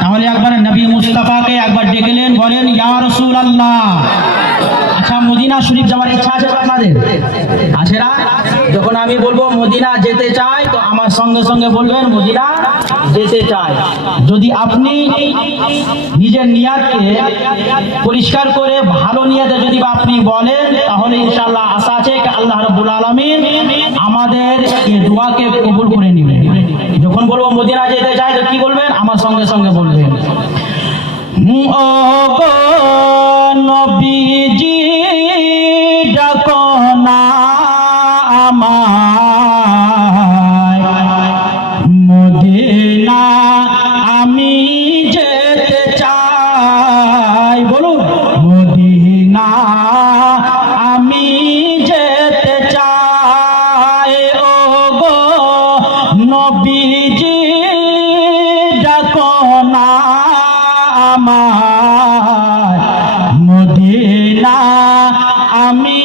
তাহলে একবার নবী মুস্তাফাকে একবার ডেকেলেন, বলেন ইয়া রাসূলুল্লাহ। আচ্ছা, মদিনা শরীফ যাওয়ার ইচ্ছা আছে আপনাদের? আছে না? যখন আমি বলবো মদিনা যেতে চাই, তো আমার সঙ্গে সঙ্গে বলবেন মদিনা যেতে চাই। যদি আপনি নিজের নিয়াতকে পরিষ্কার করে ভালো নিয়াতে যদি আপনি বলেন, তাহলে ইনশাআল্লাহ আশা আছে আল্লাহ রাব্বুল আলামিন আমাদের এই দোয়াকে কবুল করে নেবেন। যখন বলবো মদিনা যেতে চাই, তো কি বলবেন? আমার সঙ্গে সঙ্গে বলবেন ও গো নবীজি ডাকো না আমায়, মদিনা আমি যেতে চাই। বলুন মদিনা আমি যেতে চাই। ও গো নবীজি ডাকো না আমায়, মদিনা আমি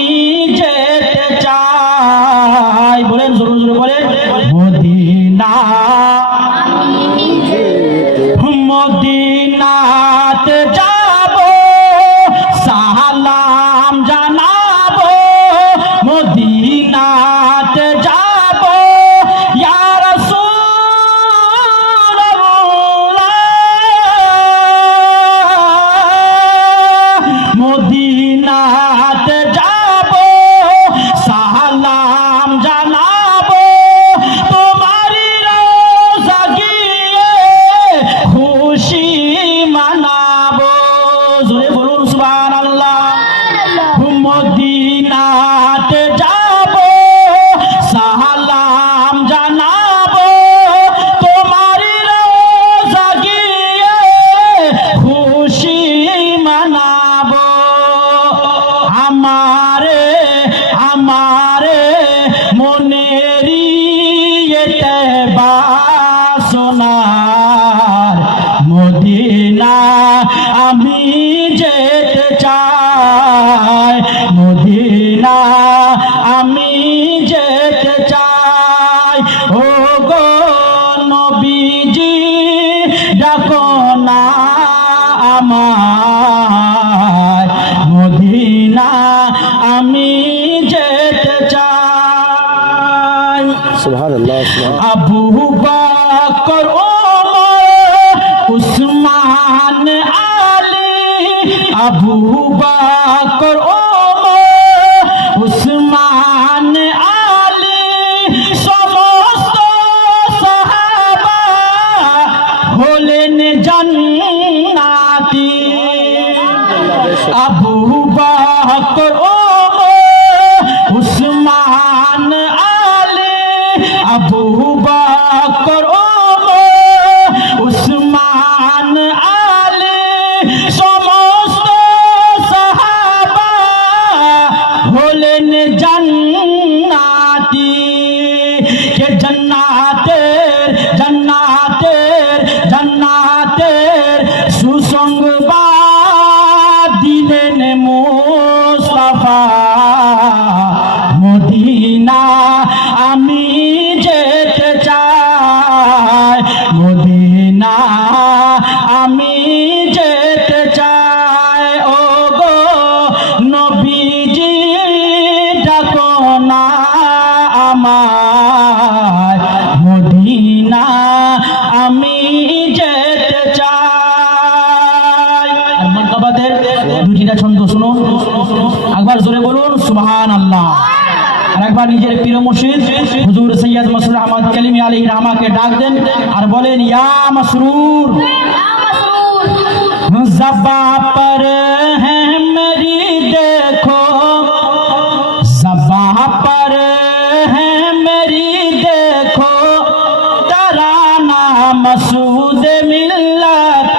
যেতে চাই। বলেন জোরে জোরে বলেন মদিনা। মদিনাতে যাব সালাম জানাবো, মদিনাতে যাব ইয়া রাসূলুল্লাহ। মদিনাতে যাব সালাম জানাবো, তোমারই রওজা গিয়ে খুশি মানাবো। জোরে বলুন সুবহানাল্লাহ। মদিনাতে যাব সালাম জানাবো, তোমারই রওজা গিয়ে খুশি মানাবো। আমারে আমারে মনেরি এতে বাসনার, মদিনা আমি যেতে চাই, মদিনা আমি যেতে চাই। ও গো নবীজি ডাকো না আমায়, মদিনা আমি যেতে চাই। সুবহানাল্লাহ, সুবহানাল্লাহ। আবু বকর ওমর উসমান আলী, আবু বকর ওমর উসমান আলী, সমস্ত সাহাবা হলেন জান্নাতি। আবু বকর ওমর উসমান আলী, আবু বকর ওমর উসমান আলী, সমস্ত সাহাবা হলেন জান্নাতি। কে জান্নাতের জান্নাতের জান্নাতের সুসংবাদ দিলেন মুস্তাফা, মদিনা আমি যেতে চাই, মদিনা আমি যেতে চাই। ও গো নবীজি ডাকো না আমায়, মদিনা আমি যেতে চাই। আর মর্তবাদের দুটিটা ছন্দ শুনুন, একবার জোরে বলুন সুবহানাল্লাহ। আর একবার নিজের প্রিয় মুর্শিদ হুজুর সৈয়দ মসরুর আহমদ কালিমি আলাইহি রাহমাকে ডাক দেন আর বলেন ইয়া মসরুর। ज़बा पर है मेरी देखो, ज़बा पर है मेरी देखो, तराना मसूद मिल्लत